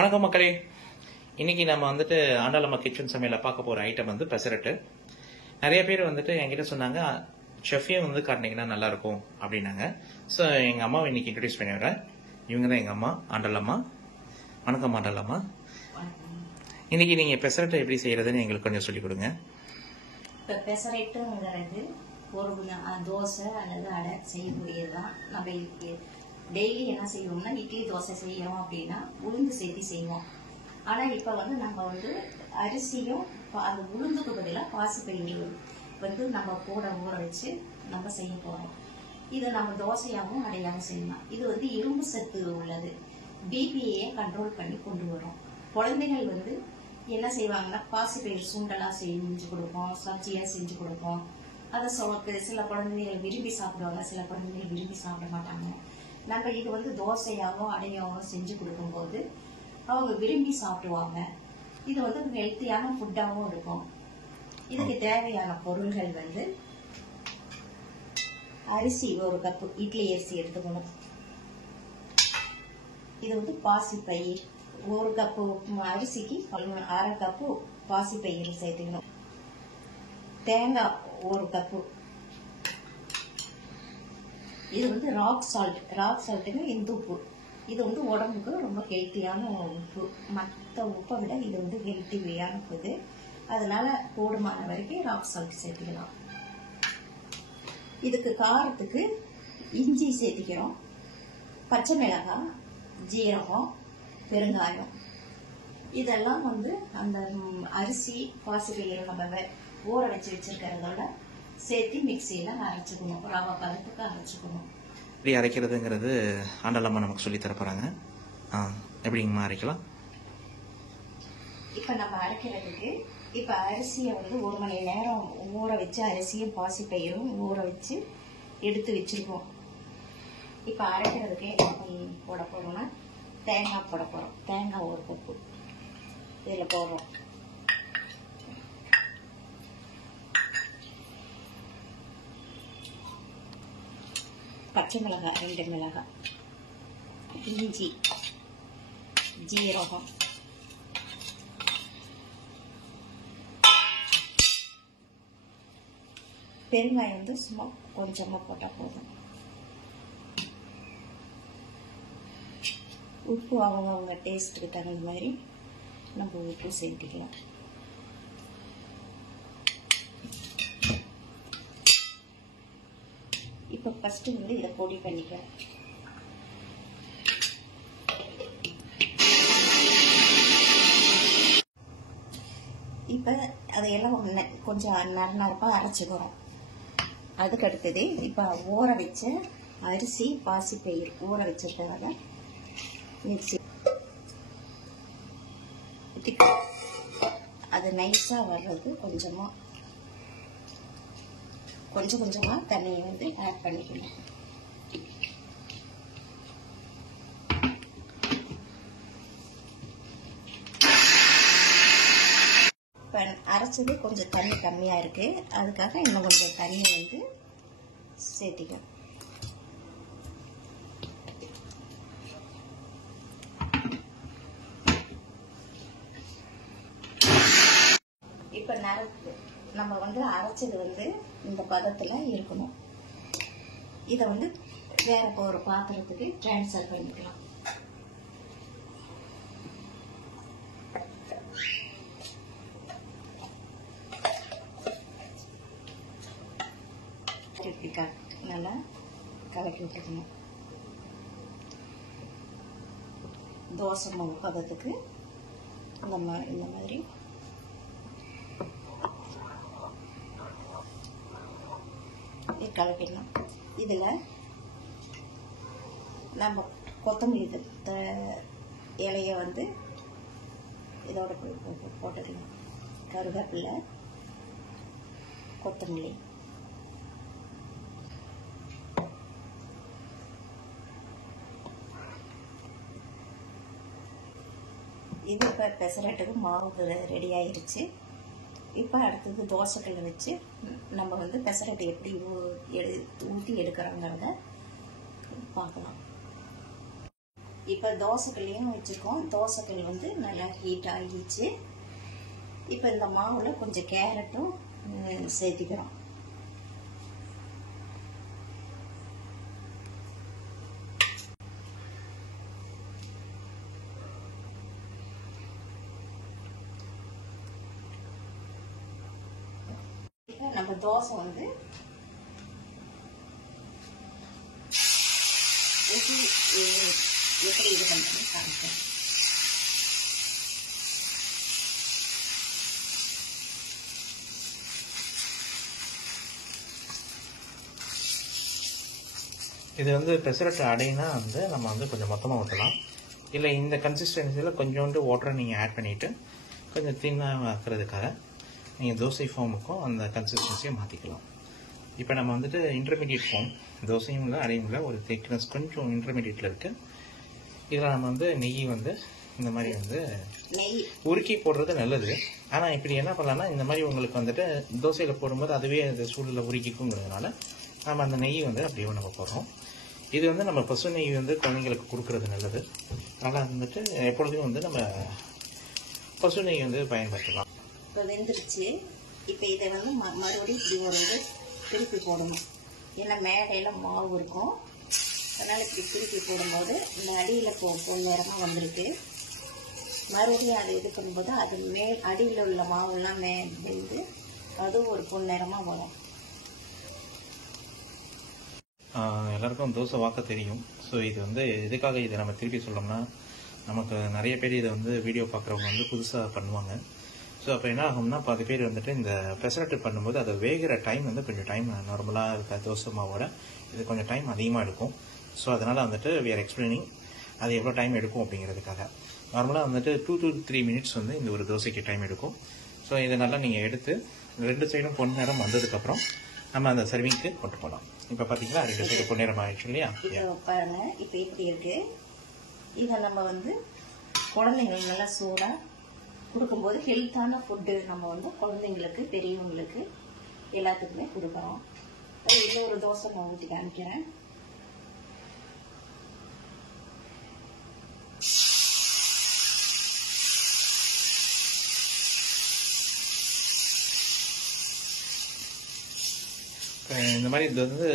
வணக்கம் மக்களே. இன்னைக்கு நம்ம வந்துட்டு ஆண்டாளம்மா கிச்சன் சமையல பார்க்க போற ஐட்டம் வந்து பெசரட்டு. நிறைய பேர் வந்துட்டு என்கிட்ட சொன்னாங்க, செஃபே வந்து காட்டினீங்கன்னா நல்லா இருக்கும் அப்படின்னாங்க. ஸோ எங்க அம்மாவை இன்னைக்கு இன்ட்ரடியூஸ் பண்ணிடுறேன். இவங்க தான் எங்க அம்மா, ஆண்டாளம்மா. வணக்கம் ஆண்டாளம்மா. இன்னைக்கு நீங்க பெசரட்டை எப்படி செய்யறதுன்னு எங்களுக்கு கொஞ்சம் சொல்லிக் கொடுங்க. இப்போ பெசரட்டுங்கிறது ஒரு தோசை அல்லது அடை செய்யக்கூடியதுதான். நம்ம டெய்லி என்ன செய்வோம்னா, இட்லி தோசை செய்யறோம் அப்படின்னா உளுந்து சேர்த்து செய்வோம். ஆனால் இப்போ வந்து நம்ம வந்து அரிசியும் அந்த உளுந்துக்கு பதிலாக பாசிப்பயிறு வந்து நம்ம கூட ஊற வச்சு நம்ம செய்ய போகிறோம். இதை நம்ம தோசையாகவும் அடையாகவும் செய்யலாம். இது வந்து இரும்பு சத்து உள்ளது. பிபியை கண்ட்ரோல் பண்ணி கொண்டு வரும். குழந்தைகள் வந்து என்ன செய்வாங்கன்னா, பாசிப்பயிறு சுண்டலாக செஞ்சு கொடுப்போம், சப்ஜியாக செஞ்சு கொடுப்போம். அதை சில குழந்தைகள் விரும்பி சாப்பிடுவாங்க, சில குழந்தைகள் விரும்பி சாப்பிட மாட்டாங்க. நம்ம இது வந்து தோசையாவோ அடையாவோ செஞ்சு கொடுக்கும்போது அவங்க விரும்பி சாப்பிடுவாங்க. இது வந்து ஹெல்த்தியான ஃபுட்டாகவும் இருக்கும். இதுக்கு தேவையான பொருள்கள் வந்து அரிசி ஒரு கப்பு, இட்லி அரிசி எடுத்துக்கணும். இது வந்து பாசிப்பயிர் ஒரு கப்பு அரிசிக்கு 1/2 கப்பு பாசிப்பயிறு சேர்த்துக்கணும். தேங்காய் ஒரு கப்பு. இது வந்து ராக் சால்ட்டுன்னு இந்த உப்பு. இது வந்து உடம்புக்கு ரொம்ப ஹெல்த்தியான உப்பு. மற்ற உப்பை விட இது வந்து ஹெல்த்தியான உப்பு. அதனால போதுமான வரைக்கும் ராக் சால்ட் சேர்த்துக்கலாம். இதுக்கு காரத்துக்கு இஞ்சி சேர்த்துக்கிறோம், பச்சை மிளகாய், ஜீரகம், பெருங்காயம். இதெல்லாம் வந்து அந்த அரிசி பாசிப்பயிறு நம்ம ஊற வச்சு வச்சிருக்கிறதோட சேர்த்து மிக்சியில் அரைச்சிக்கணும். ரவை பதத்துக்கு அரைச்சிக்கணும். எப்படி அரைக்கிறதுங்கிறது ஆண்டாளம்மா நமக்கு சொல்லி தர போறாங்க. எப்படிங்கம்மா அரைக்கலாம்? இப்போ நம்ம அரைக்கிறதுக்கு இப்போ அரிசியை வந்து 1 மணி நேரம் ஊற வச்சு, அரிசியும் பாசிப்பயிரும் ஊற வச்சு எடுத்து வச்சிருக்கோம். இப்போ அரைக்கிறதுக்கு என்ன போட போறோம்னா, தேங்காய் போட போறோம். தேங்காய் ஒரு கப்பு இதில் போடுறோம். பச்சை மிளகாய் 2 மிளகாய், இஞ்சி, ஜீரகம், பெருங்காயம் வந்து சும்மா கொஞ்சமாக போட்டால் போதும். உப்பு அவங்க டேஸ்ட்டுக்கு தகுந்த மாதிரி நம்ம உப்பு சேர்த்துக்கலாம். இப்போ ஃபஸ்ட்டு வந்து இதை பொடி பண்ணிக்கலாம். இப்போ அதையெல்லாம் கொஞ்சம் நரப்பாக அரைச்சிக்கிறோம். அதுக்கு அடுத்தது இப்போ ஊற வச்ச அரிசி பாசிப்பயிறு ஊற வச்சிருக்கிறத மிக்சி அது நைஸாக வர்றது கொஞ்சம் கொஞ்சமாக தண்ணியை வந்து ஆட் பண்ணிக்கணும். இப்போ அரைச்சது கொஞ்சம் தண்ணி கம்மியாக இருக்குது. அதுக்காக இன்னும் கொஞ்சம் தண்ணி வந்து சேர்த்திக்கணும். இப்போ நம்ம வந்து அரைச்சது வந்து இந்த பதத்தில் இருக்கணும். இதை வந்து வேற ஒரு பாத்திரத்துக்கு ட்ரான்ஸ்ஃபர் பண்ணிக்கலாம். நல்லா கலக்கி விட்டுக்கணும். தோசை மாவு பதத்துக்கு இந்த மாதிரி கலக்கிடணும். இதில் நம்ம கொத்தமல்லி இலையை வந்து இதோட போட்டுக்கலாம். கருவேப்பிலை, கொத்தமல்லி. இது இப்போ பெசரட்டுக்கு மாவு ரெடி ஆயிடுச்சு. இப்போ அடுத்தது தோசைக்கல்லை வச்சு நம்ம வந்து பெசரட்டு எப்படி ஊற்றி எடுக்கிறோங்கிறத பார்க்கலாம். இப்போ தோசைக்கல்லையும் வச்சுருக்கோம். தோசைக்கல் வந்து நல்லா ஹீட் ஆகிடுச்சு. இப்போ இந்த மாவில் கொஞ்சம் கேரட்டும் சேர்த்திக்கிறோம். இப்போ நம்ம தோசை வந்து எப்படி இது பண்ணுறோன்னு காமிக்கிறேன். இது வந்து பெசரட்டு அடைனா வந்து நம்ம வந்து கொஞ்சம் மொத்தமாக ஊற்றலாம். இல்லை இந்த கன்சிஸ்டன்சியில் கொஞ்சோண்டு வாட்டரை நீங்கள் ஆட் பண்ணிவிட்டு கொஞ்சம் தின்னாக ஆக்கிறதுக்காக நீங்கள் தோசை ஃபார்முக்கும் அந்த கன்சிஸ்டன்சியை மாற்றிக்கலாம். இப்போ நம்ம வந்துட்டு இன்டர்மீடியட் ஃபார்ம், தோசையும் இல்லை அடையும் இல்லை, ஒரு திக்னஸ் கொஞ்சம் இன்டர்மீடியட்டில் இருக்குது. இதில் நம்ம வந்து நெய் வந்து இந்த மாதிரி வந்து உருக்கி போடுறது நல்லது. ஆனால் இப்படி என்ன பண்ணலாம்னா, இந்த மாதிரி உங்களுக்கு வந்துட்டு தோசையில் போடும்போது அதுவே அந்த சூடில் உருக்கிக்குங்கிறதுனால நம்ம அந்த நெய் வந்து அப்படியே நம்ம போடுறோம். இது வந்து நம்ம பசு நெய் வந்து குழந்தைங்களுக்கு கொடுக்கறது நல்லது. அதனால் வந்துட்டு எப்பொழுதும் வந்து நம்ம பசு நெய் வந்து பயன்படுத்தலாம். இப்போ வெந்துருச்சு. இப்போ இதை வந்து மறுபடியும் இப்படி ஒரு இது திருப்பி போடணும். ஏன்னா மேடையில் மாவு இருக்கும், அதனால் இப்படி திருப்பி போடும்போது இந்த அடியில் பொன்னிறமாக வந்திருக்கு. மறுபடியும் அதை இது பண்ணும்போது அது அடியில் உள்ள மாவுலாம் வெந்து அதுவும் ஒரு பொன்னிறமாக வரும். எல்லாருக்கும் தோசை வாக்க தெரியும். ஸோ இது வந்து எதுக்காக இதை நம்ம திருப்பி சொல்லோம்னா, நமக்கு நிறைய பேர் இதை வந்து வீடியோ பார்க்குறவங்க வந்து புதுசாக பண்ணுவாங்க. ஸோ அப்போ என்ன ஆகும்னா, பாதி பேர் வந்துட்டு இந்த பெசரட்டு பண்ணும்போது அதை வேகிற டைம் வந்து கொஞ்சம் டைம் நார்மலாக இருக்க தோசை மாவோட இது கொஞ்சம் டைம் அதிகமாக எடுக்கும். ஸோ அதனால் வந்துட்டு வி ஆர் எக்ஸ்பிளைனிங் அது எவ்வளோ டைம் எடுக்கும் அப்படிங்கிறதுக்காக. நார்மலாக வந்துட்டு 2 to 3 minutes வந்து இந்த ஒரு தோசைக்கு டைம் எடுக்கும். ஸோ இதை நல்லா நீங்கள் எடுத்து 2 சைடும் பொன்னிறம் வந்ததுக்கப்புறம் நம்ம அந்த சர்விங்க்கு கொண்டு போகலாம். இப்போ பார்த்தீங்களா 2 சைடு பொன்னிறம் ஆயிடுச்சு இல்லையா? இப்போ பாருங்க, இப்போ எப்படி இருக்கு. இதை நம்ம வந்து குழந்தைங்களுக்கு நல்லா சூடாக கொடுக்கும்போது ஹெல்த்தான ஃபுட்டு நம்ம வந்து குழந்தைங்களுக்கு பெரியவங்களுக்கு எல்லாத்துக்குமே கொடுக்குறோம். இன்னொரு தோசை நான் ஊற்றி காமிக்கிறேன். இந்த மாதிரி இது வந்து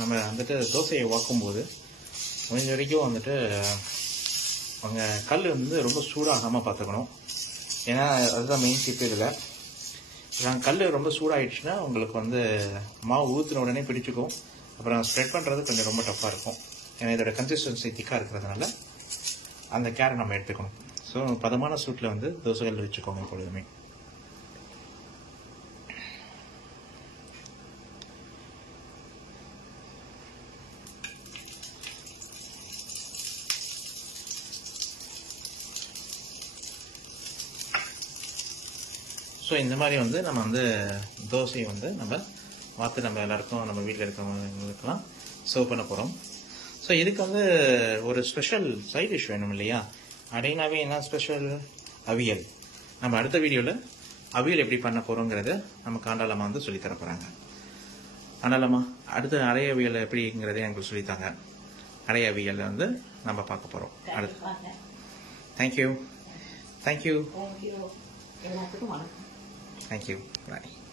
நம்ம வந்துட்டு தோசையை வாக்கும்போது முடிஞ்ச வரைக்கும் வந்துட்டு அவங்க கல் வந்து ரொம்ப சூடாகாமல் பார்த்துக்கணும். ஏன்னா அதுதான் மெயின் டிப். இதில் கல் ரொம்ப சூடாகிடுச்சுன்னா உங்களுக்கு வந்து மாவு ஊற்றின உடனே பிடிச்சிக்கும். அப்புறம் ஸ்ப்ரெட் பண்ணுறது கொஞ்சம் ரொம்ப டஃப்பாக இருக்கும். ஏன்னா இதோட கன்சிஸ்டன்சி திக்காக இருக்கிறதுனால அந்த கேரை நம்ம எடுத்துக்கணும். ஸோ பதமான சூட்டில் வந்து தோசைகள் வச்சுக்கோங்க எப்பொழுதுமே. ஸோ இந்த மாதிரி வந்து நம்ம வந்து தோசையை வந்து நம்ம வாத்து நம்ம எல்லாருக்கும் நம்ம வீட்டில் இருக்கிறவங்களுக்கெல்லாம் சர்வ் பண்ண போகிறோம். ஸோ இதுக்கு வந்து ஒரு ஸ்பெஷல் சைட் டிஷ் வேணும் இல்லையா? அடைனாவே என்ன ஸ்பெஷல்? அவியல். நம்ம அடுத்த வீடியோவில் அவியல் எப்படி பண்ண போகிறோங்கிறத நம்ம ஆண்டாளம்மா வந்து சொல்லித்தர போகிறாங்க. ஆண்டாளம்மா அடுத்த அடை அவியல் எப்படிங்கிறத எங்களுக்கு சொல்லித்தாங்க. அடை அவியல் வந்து நம்ம பார்க்க போகிறோம் அடுத்து. தேங்க்யூ. எல்லாத்துக்கும் வணக்கம். Thank you. Bye.